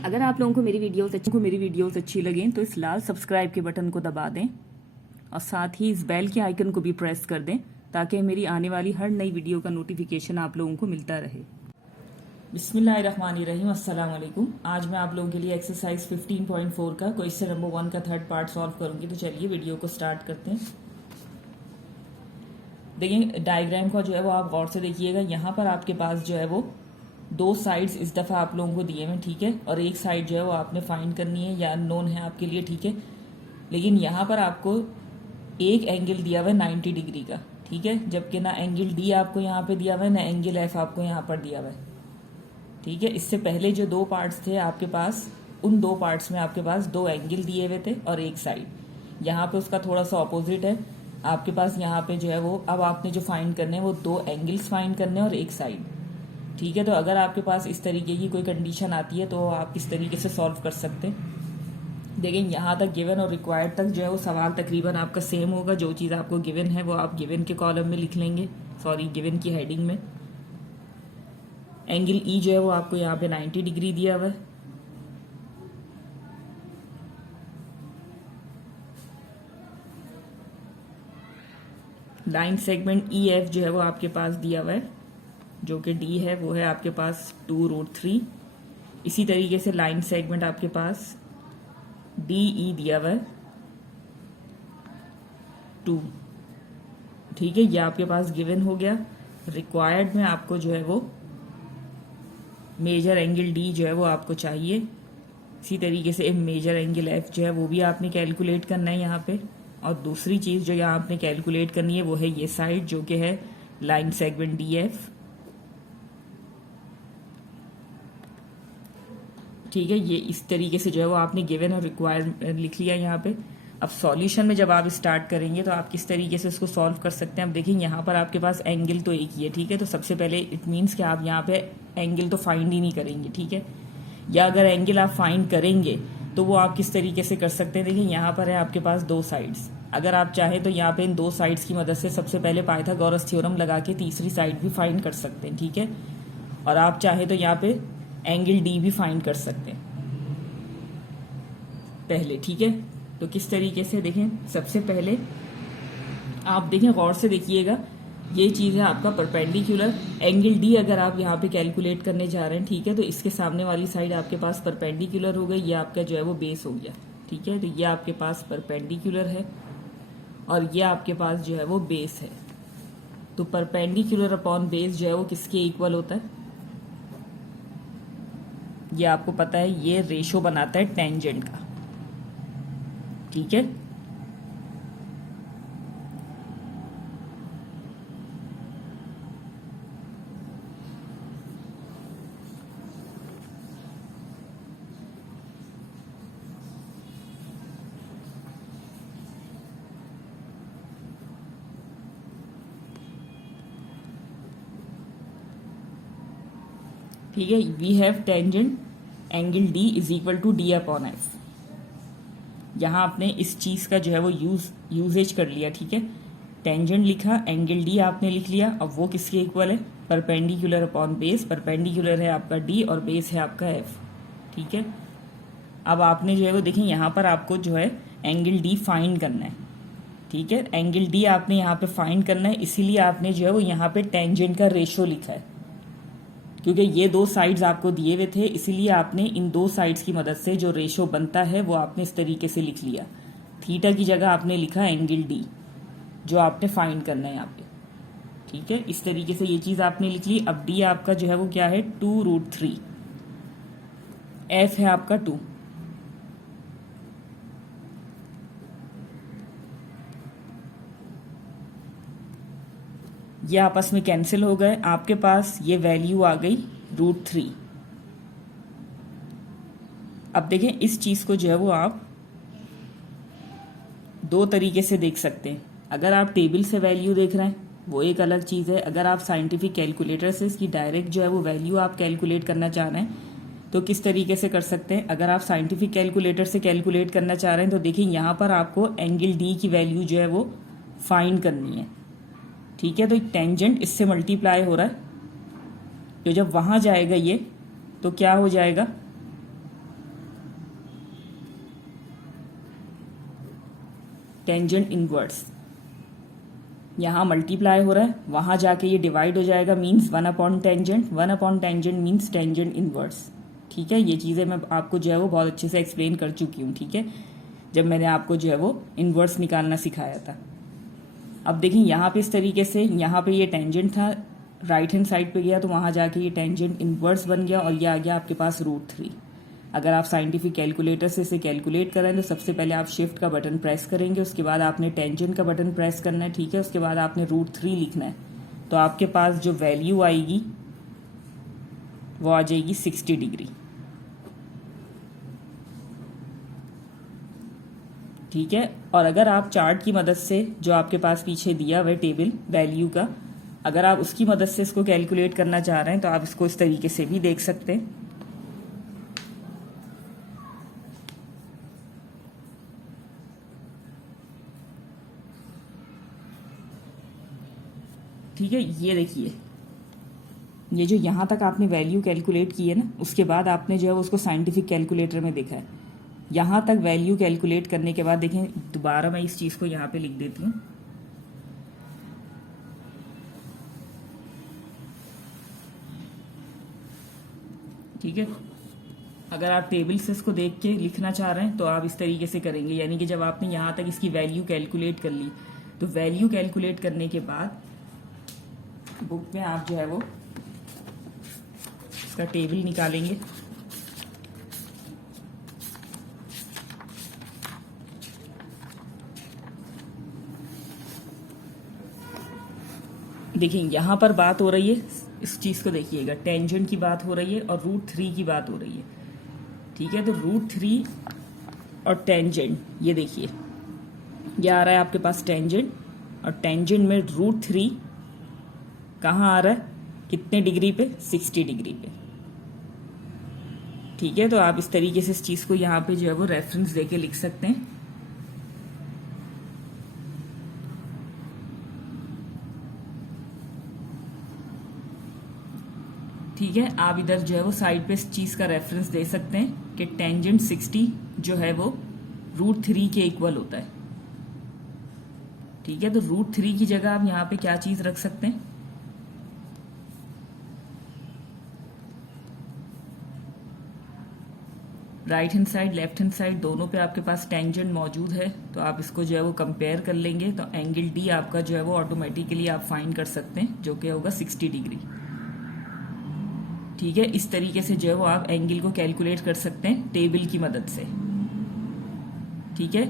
अगर आप लोगों को मेरी वीडियोस अच्छी लगें तो इस लाल सब्सक्राइब के बटन को दबा दें और साथ ही इस बेल के आइकन को भी प्रेस कर दें ताकि मेरी आने वाली हर नई वीडियो का नोटिफिकेशन आप लोगों को मिलता रहे। बिस्मिल्लाहिर्रहमानिर्रहीम, अस्सलाम वालेकुम। आज मैं आप लोगों के लिए एक्सरसाइज 15.4 का क्वेश्चन नंबर 1 का थर्ड पार्ट सॉल्व करूंगी। तो चलिए वीडियो को स्टार्ट करते हैं। देखिए डायग्राम का जो है वो आप गौर से देखिएगा। यहाँ पर आपके पास जो है वो दो साइड्स इस दफ़ा आप लोगों को दिए हैं, ठीक है, और एक साइड जो है वो आपने फाइंड करनी है या अननोन है आपके लिए, ठीक है। लेकिन यहाँ पर आपको एक एंगल दिया हुआ है 90 डिग्री का, ठीक है, जबकि ना एंगल डी आपको यहाँ पे दिया हुआ है ना एंगल एफ आपको यहाँ पर दिया हुआ है, ठीक है। इससे पहले जो दो पार्ट्स थे आपके पास, उन दो पार्ट्स में आपके पास दो एंगल दिए हुए थे और एक साइड। यहाँ पे उसका थोड़ा सा ऑपोजिट है आपके पास। यहाँ पे जो है वो अब आपने जो फाइंड करने हैं वो दो एंगल्स फाइंड करने हैं और एक साइड, ठीक है। तो अगर आपके पास इस तरीके की कोई कंडीशन आती है तो आप इस तरीके से सॉल्व कर सकते हैं। देखिए यहाँ तक गिवन और रिक्वायर्ड तक जो है वो सवाल तकरीबन आपका सेम होगा। जो चीज़ आपको गिवन है वो आप गिवन के कॉलम में लिख लेंगे, सॉरी गिवन की हेडिंग में। एंगल ई जो है वो आपको यहाँ पे 90 डिग्री दिया हुआ है। लाइन सेगमेंट ई एफ जो है वो आपके पास दिया हुआ है, जो कि डी है वो है आपके पास 2√3। इसी तरीके से लाइन सेगमेंट आपके पास डी ई दिया हुआ है 2, ठीक है। ये आपके पास गिवन हो गया। रिक्वायर्ड में आपको जो है वो मेजर एंगल डी जो है वो आपको चाहिए। इसी तरीके से मेजर एंगल एफ जो है वो भी आपने कैलकुलेट करना है यहाँ पे। और दूसरी चीज़ जो यहाँ आपने कैलकुलेट करनी है वो है ये साइड जो कि है लाइन सेगमेंट डी एफ, ठीक है। ये इस तरीके से जो है वो आपने गिवन और रिक्वायर्ड लिख लिया यहाँ पे। अब सॉल्यूशन में जब आप स्टार्ट करेंगे तो आप किस तरीके से इसको सॉल्व कर सकते हैं। अब देखिए यहाँ पर आपके पास एंगल तो एक ही है, ठीक है। तो सबसे पहले इट मीन्स कि आप यहाँ पे एंगल तो फाइंड ही नहीं करेंगे, ठीक है। या अगर एंगल आप फाइंड करेंगे तो वो आप किस तरीके से कर सकते हैं। देखिए यहाँ पर है आपके पास दो साइड्स। अगर आप चाहें तो यहाँ पे इन दो साइड्स की मदद से सबसे पहले पाइथागोरस थ्योरम लगा के तीसरी साइड भी फाइंड कर सकते हैं, ठीक है। और आप चाहें तो यहाँ पे एंगल डी भी फाइंड कर सकते हैं पहले, ठीक है। तो किस तरीके से देखें, सबसे पहले आप देखें गौर से देखिएगा, ये चीज़ है आपका परपेंडिकुलर एंगल डी। अगर आप यहाँ पे कैलकुलेट करने जा रहे हैं, ठीक है, तो इसके सामने वाली साइड आपके पास परपेंडिकुलर हो गई। ये आपका जो है वो बेस हो गया, ठीक है। तो ये आपके पास परपेंडिकुलर है और ये आपके पास जो है वो बेस है। तो परपेंडिकुलर अपॉन बेस जो है वो किसके इक्वल होता है, ये आपको पता है, ये रेशो बनाता है टेंजेंट का, ठीक है। ठीक है, we have tangent angle D is equal to D upon F. यहाँ आपने इस चीज़ का जो है वो यूजेज कर लिया, ठीक है। टेंजेंट लिखा, एंगल डी आपने लिख लिया। अब वो किसके इक्वल है, परपेंडिकुलर अपॉन बेस। परपेंडिकुलर है आपका डी और बेस है आपका एफ, ठीक है। अब आपने जो है वो देखें यहाँ पर आपको जो है एंगल डी फाइंड करना है, ठीक है। एंगल डी आपने यहाँ पे फाइंड करना है, इसीलिए आपने जो है वो यहाँ पे टेंजेंट का रेशो लिखा है, क्योंकि ये दो साइड्स आपको दिए हुए थे, इसीलिए आपने इन दो साइड्स की मदद से जो रेशो बनता है वो आपने इस तरीके से लिख लिया। थीटा की जगह आपने लिखा एंगल डी जो आपने फाइंड करना है यहाँ पे, ठीक है। इस तरीके से ये चीज़ आपने लिख ली। अब डी आपका जो है वो क्या है, 2√3। एफ है आपका 2, ये आपस में कैंसिल हो गए। आपके पास ये वैल्यू आ गई √3। अब देखें इस चीज़ को जो है वो आप दो तरीके से देख सकते हैं। अगर आप टेबल से वैल्यू देख रहे हैं वो एक अलग चीज़ है। अगर आप साइंटिफिक कैलकुलेटर से इसकी डायरेक्ट जो है वो वैल्यू आप कैलकुलेट करना चाह रहे हैं तो किस तरीके से कर सकते हैं। अगर आप साइंटिफिक कैलकुलेटर से कैलकुलेट करना चाह रहे हैं तो देखिए यहाँ पर आपको एंगल डी की वैल्यू जो है वो फाइंड करनी है, ठीक है। तो टेंजेंट इससे मल्टीप्लाई हो रहा है, तो जब वहाँ जाएगा ये तो क्या हो जाएगा, टेंजेंट इनवर्स, यहाँ मल्टीप्लाई हो रहा है, वहाँ जाके ये डिवाइड हो जाएगा, मीन्स 1/टेंजेंट, 1/टेंजेंट मीन्स टेंजेंट इनवर्स। ठीक है, ये चीज़ें मैं आपको जो है वो बहुत अच्छे से एक्सप्लेन कर चुकी हूँ। ठीक है, जब मैंने आपको जो है वो इनवर्स निकालना सिखाया था। अब देखिए यहाँ पे इस तरीके से, यहाँ पे ये टेंजेंट था, राइट हैंड साइड पे गया तो वहाँ जाके ये टेंजेंट इनवर्स बन गया और ये आ गया आपके पास √3। अगर आप साइंटिफिक कैलकुलेटर से इसे कैलकुलेट करें तो सबसे पहले आप शिफ्ट का बटन प्रेस करेंगे, उसके बाद आपने टेंजेंट का बटन प्रेस करना है। ठीक है, उसके बाद आपने √3 लिखना है, तो आपके पास जो वैल्यू आएगी वो आ जाएगी 60 डिग्री। ठीक है, और अगर आप चार्ट की मदद से, जो आपके पास पीछे दिया हुआ टेबल वैल्यू का, अगर आप उसकी मदद से इसको कैलकुलेट करना चाह रहे हैं तो आप इसको इस तरीके से भी देख सकते हैं। ठीक है, ये देखिए, ये जो यहाँ तक आपने वैल्यू कैलकुलेट की है ना, उसके बाद आपने जो है उसको साइंटिफिक कैलकुलेटर में देखा है। यहाँ तक वैल्यू कैलकुलेट करने के बाद देखें, दोबारा मैं इस चीज़ को यहाँ पे लिख देती हूँ। ठीक है, अगर आप टेबल से इसको देख के लिखना चाह रहे हैं तो आप इस तरीके से करेंगे, यानी कि जब आपने यहाँ तक इसकी वैल्यू कैलकुलेट कर ली तो वैल्यू कैलकुलेट करने के बाद बुक में आप जो है वो इसका टेबल निकालेंगे। देखिए यहाँ पर बात हो रही है, इस चीज़ को देखिएगा, टेंजेंट की बात हो रही है और √3 की बात हो रही है। ठीक है, तो √3 और टेंजेंट, ये देखिए ये आ रहा है आपके पास टेंजेंट, और टेंजेंट में √3 कहाँ आ रहा है, कितने डिग्री पे, 60 डिग्री पे। ठीक है, तो आप इस तरीके से इस चीज़ को यहाँ पे जो है वो रेफरेंस देके लिख सकते हैं। ठीक है, आप इधर जो है वो साइड पे इस चीज़ का रेफरेंस दे सकते हैं कि टेंजेंट 60 जो है वो √3 के इक्वल होता है। ठीक है, तो √3 की जगह आप यहाँ पे क्या चीज़ रख सकते हैं, right hand side left hand side दोनों पे आपके पास टेंजेंट मौजूद है, तो आप इसको जो है वो कंपेयर कर लेंगे तो एंगल डी आपका जो है वो ऑटोमेटिकली आप फाइंड कर सकते हैं, जो कि होगा 60 डिग्री। ठीक है, इस तरीके से जो है वो आप एंगल को कैलकुलेट कर सकते हैं टेबल की मदद से। ठीक है,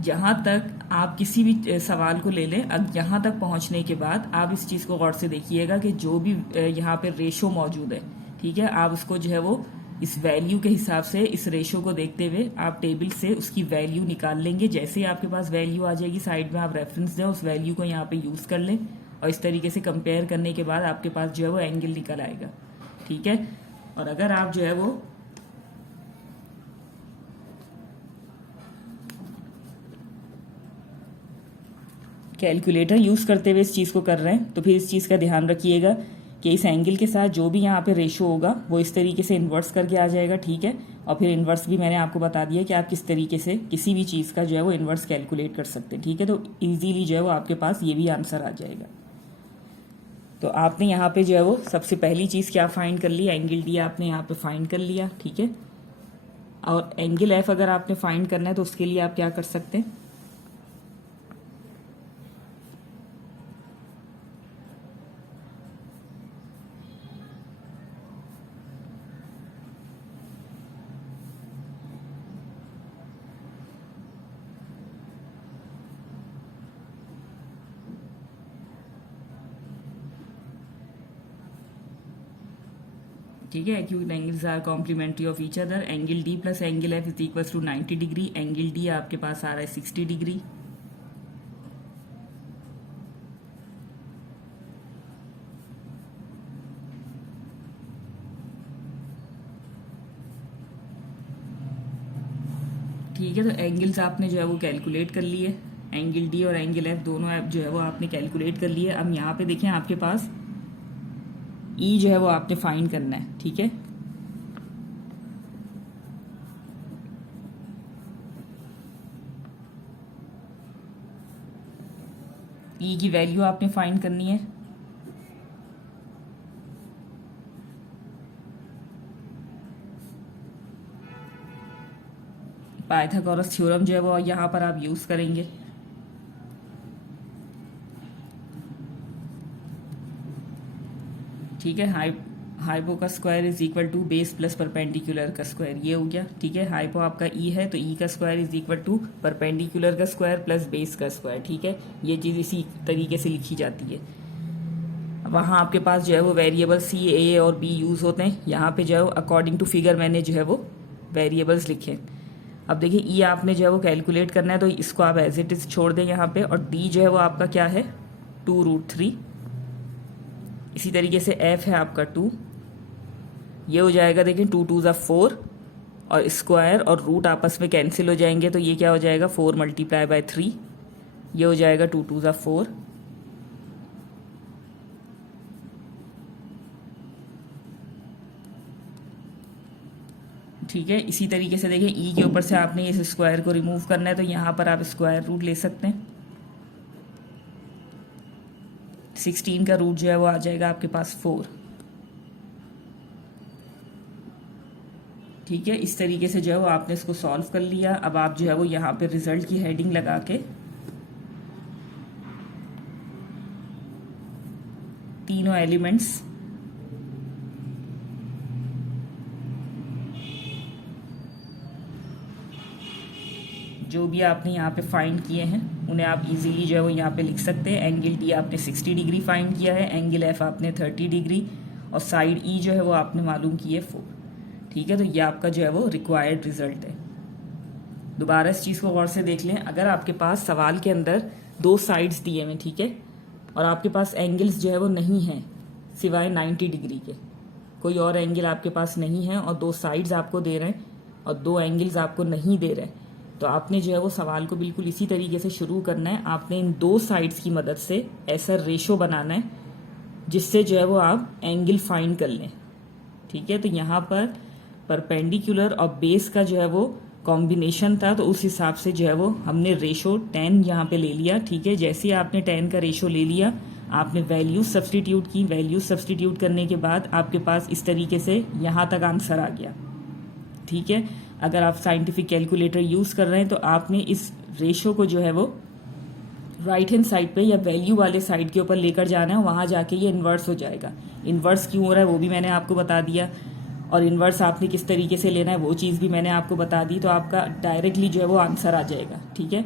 जहां तक आप किसी भी सवाल को ले लें, अब यहाँ तक पहुंचने के बाद आप इस चीज़ को गौर से देखिएगा कि जो भी यहाँ पे रेशो मौजूद है, ठीक है, आप उसको जो है वो इस वैल्यू के हिसाब से, इस रेशो को देखते हुए आप टेबल से उसकी वैल्यू निकाल लेंगे। जैसे ही आपके पास वैल्यू आ जाएगी, साइड में आप रेफरेंस दें, उस वैल्यू को यहाँ पे यूज़ कर लें और इस तरीके से कंपेयर करने के बाद आपके पास जो है वो एंगल निकल आएगा। ठीक है, और अगर आप जो है वो कैलकुलेटर यूज़ करते हुए इस चीज़ को कर रहे हैं तो फिर इस चीज़ का ध्यान रखिएगा कि इस एंगल के साथ जो भी यहाँ पे रेशो होगा वो इस तरीके से इन्वर्स करके आ जाएगा। ठीक है, और फिर इन्वर्स भी मैंने आपको बता दिया कि आप किस तरीके से किसी भी चीज़ का जो है वो इन्वर्स कैलकुलेट कर सकते हैं। ठीक है, तो ईजीली जो है वो आपके पास ये भी आंसर आ जाएगा। तो आपने यहाँ पे जो है वो सबसे पहली चीज़ क्या फाइंड कर ली, एंगल डी आपने यहाँ पे फाइंड कर लिया। ठीक है, और एंगल एफ अगर आपने फाइंड करना है तो उसके लिए आप क्या कर सकते हैं, ठीक है, acute angles are complementary of each other, angle D plus angle F is equal to 90 degree, angle D आपके पास आ रहा है 60 डिग्री। ठीक है, तो एंगल्स आपने जो है वो कैलकुलेट कर लिए, एंगल डी और एंगल एफ दोनों जो है वो आपने कैलकुलेट कर लिए। अब यहाँ पे देखें आपके पास ई जो है वो आपने फाइंड करना है। ठीक है, ई की वैल्यू आपने फाइंड करनी है। पाइथागोरस थ्योरम जो है वो यहाँ पर आप यूज करेंगे। ठीक है, हाइपो का square is equal to base plus perpendicular का स्क्वायर, ये हो गया। ठीक है, हाइपो आपका ई है तो ई का square is equal to perpendicular का स्क्वायर प्लस बेस का स्क्वायर। ठीक है, ये चीज़ इसी तरीके से लिखी जाती है। वहाँ आपके पास जो है वो वेरिएबल सी, ए और बी यूज़ होते हैं। यहाँ पे जो है वो अकॉर्डिंग टू फिगर मैंने जो है वो वेरिएबल्स लिखे। अब देखिए ई आपने जो है वो कैलकुलेट करना है तो इसको आप एज इट इज छोड़ दें यहाँ पे, और डी जो है वो आपका क्या है 2√3। इसी तरीके से एफ है आपका 2, ये हो जाएगा देखिए 2 2 ज़ा 4 और स्क्वायर और रूट आपस में कैंसिल हो जाएंगे तो ये क्या हो जाएगा 4 मल्टीप्लाई बाय 3, ये हो जाएगा 2 2 ज़ा 4। ठीक है, इसी तरीके से देखिए ई के ऊपर से आपने इस स्क्वायर को रिमूव करना है तो यहाँ पर आप स्क्वायर रूट ले सकते हैं। 16 का रूट जो है वो आ जाएगा आपके पास 4। ठीक है, इस तरीके से जो है वो आपने इसको सॉल्व कर लिया। अब आप जो है वो यहाँ पे रिजल्ट की हेडिंग लगा के तीनों एलिमेंट्स जो भी आपने यहाँ पे फाइंड किए हैं उन्हें आप इजीली जो है वो यहाँ पे लिख सकते हैं। एंगल डी आपने 60 डिग्री फाइंड किया है, एंगल एफ आपने 30 डिग्री और साइड ई जो है वो आपने मालूम की है 4। ठीक है, तो ये आपका जो है वो रिक्वायर्ड रिजल्ट है। दोबारा इस चीज़ को गौर से देख लें, अगर आपके पास सवाल के अंदर 2 साइड्स दिए हुए, ठीक है, और आपके पास एंगल्स जो है वो नहीं हैं सिवाय 90 डिग्री के, कोई और एंगल आपके पास नहीं है और 2 साइड्स आपको दे रहे हैं और 2 एंगल्स आपको नहीं दे रहे हैं, तो आपने जो है वो सवाल को बिल्कुल इसी तरीके से शुरू करना है। आपने इन 2 साइड्स की मदद से ऐसा रेशो बनाना है जिससे जो है वो आप एंगल फाइंड कर लें। ठीक है, तो यहाँ पर परपेंडिकुलर और बेस का जो है वो कॉम्बिनेशन था तो उस हिसाब से जो है वो हमने रेशो 10 यहाँ पे ले लिया। ठीक है, जैसे ही आपने 10 का रेशो ले लिया आपने वैल्यू सब्सटीट्यूट की, वैल्यू सब्सटीट्यूट करने के बाद आपके पास इस तरीके से यहाँ तक आंसर आ गया। ठीक है, अगर आप साइंटिफिक कैलकुलेटर यूज़ कर रहे हैं तो आपने इस रेशो को जो है वो राइट हैंड साइड पे या वैल्यू वाले साइड के ऊपर लेकर जाना है, वहाँ जाके ये इन्वर्स हो जाएगा। इन्वर्स क्यों हो रहा है वो भी मैंने आपको बता दिया, और इन्वर्स आपने किस तरीके से लेना है वो चीज़ भी मैंने आपको बता दी, तो आपका डायरेक्टली जो है वो आंसर आ जाएगा। ठीक है,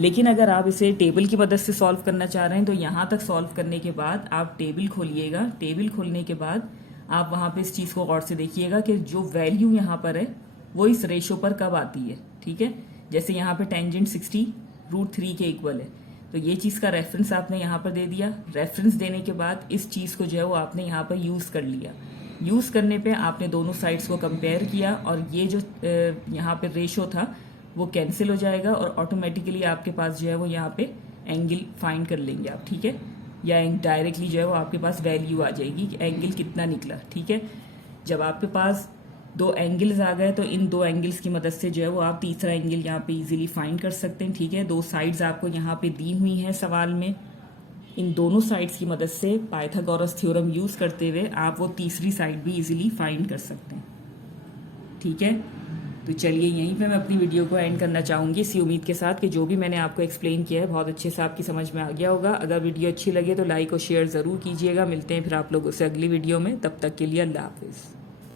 लेकिन अगर आप इसे टेबल की मदद से सॉल्व करना चाह रहे हैं तो यहाँ तक सॉल्व करने के बाद आप टेबल खोलिएगा। टेबल खोलने के बाद आप वहाँ पे इस चीज़ को गौर से देखिएगा कि जो वैल्यू यहाँ पर है वो इस रेशो पर कब आती है। ठीक है, जैसे यहाँ पे टेंजेंट 60√3 के इक्वल है, तो ये चीज़ का रेफरेंस आपने यहाँ पर दे दिया। रेफरेंस देने के बाद इस चीज़ को जो है वो आपने यहाँ पर यूज़ कर लिया। यूज़ करने पे आपने दोनों साइड्स को कंपेयर किया और ये जो यहाँ पे रेशो था वो कैंसिल हो जाएगा और ऑटोमेटिकली आपके पास जो है वो यहाँ पे एंगल फाइंड कर लेंगे आप। ठीक है, या डायरेक्टली जो है वो आपके पास वैल्यू आ जाएगी कि एंगल कितना निकला। ठीक है, जब आपके पास 2 एंगल्स आ गए तो इन 2 एंगल्स की मदद से जो है वो आप तीसरा एंगल यहाँ पे इजीली फाइंड कर सकते हैं। ठीक है, 2 साइड्स आपको यहाँ पे दी हुई हैं सवाल में, इन दोनों साइड्स की मदद से पाइथागोरस थ्योरम यूज करते हुए आप वो तीसरी साइड भी इजीली फाइंड कर सकते हैं। ठीक है, तो चलिए यहीं पे मैं अपनी वीडियो को एंड करना चाहूँगी इसी उम्मीद के साथ कि जो भी मैंने आपको एक्सप्लेन किया है बहुत अच्छे से आपकी समझ में आ गया होगा। अगर वीडियो अच्छी लगे तो लाइक और शेयर ज़रूर कीजिएगा। मिलते हैं फिर आप लोगों से अगली वीडियो में, तब तक के लिए अल्लाह हाफिज़।